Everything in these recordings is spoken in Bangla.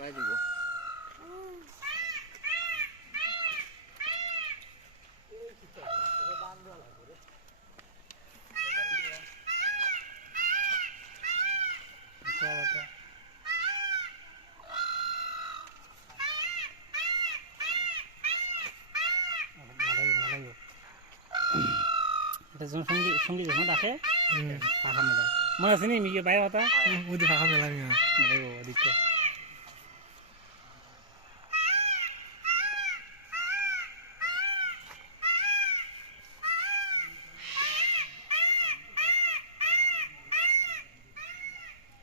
মারাই দিব। এটা যখন সঙ্গী যখন ডাকে ফাঁকা মেলায় মনে আছে নি মিকে বাইরে হতা ওই ফাঁকা মেলা মিয়া মেলাই আদিত্য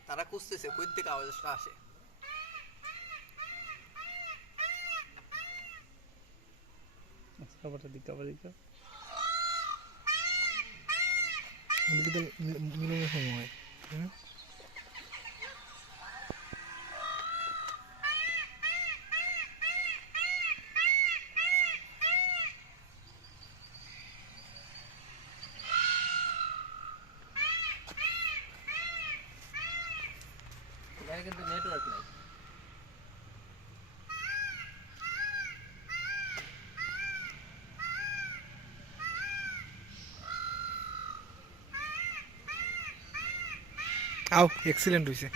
তারা খুঁজতেছে কই থেকে আওয়াজটা আসে। খবরটা দিতে আবার দিতে মিলনের সময় এখানে কিন্তু নেটওয়ার্ক নাই। আও এক্সিলেন্ট হয়েছে।